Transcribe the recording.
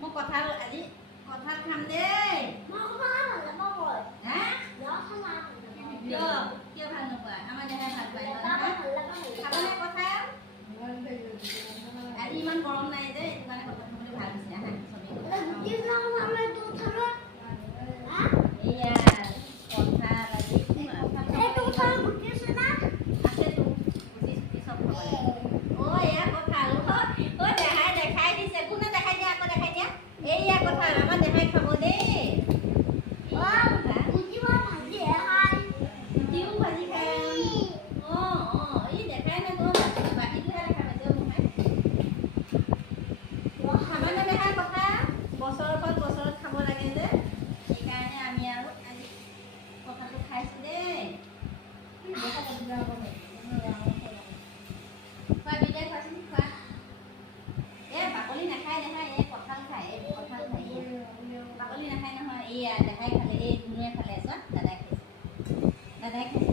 মই কঁঠাল আজি কঁঠাল খাম দেই। হা কিয় কিয় ভাল নোপোৱা? আমাৰ দেহাই ভাল পায় খাবনে কঁঠাল? আজি ইমান গৰম নাই যে এইটো কাৰণে কঁঠাল খাবলৈ ভাল হৈছে। এয়া কঁঠাল আজি আছেতো গুটি চুটি চব খাব লাগে। এয়া কঁঠাল দেহাই দেখাই দিছে। কোনে দেখাই দিয়া? আকৌ দেখাই দিয়া। এইয়া কঁঠাল আমাৰ দেহাই খাব দেই। গুটিও ভাজি খায়। ই দেখাই নাই তোৰ বাকীটোহে দেখা পাইছে নহয়। খাবানে দেখাই কঁঠাল? বছৰত খাব লাগে যে সেইকাৰণে আমি আৰু আজি কঁঠালটো খাইছোঁ দেই। খোৱা দুইটাই খোৱাচোন খোৱা। বাকলি নাখায় দেখাই কঁঠাল খায়। কঁঠাল খায় বাকলি নাখায় নহয়। এয়া দেখাই খালে ধুনুৱে খালে চোৱা দাদাই খাইছে।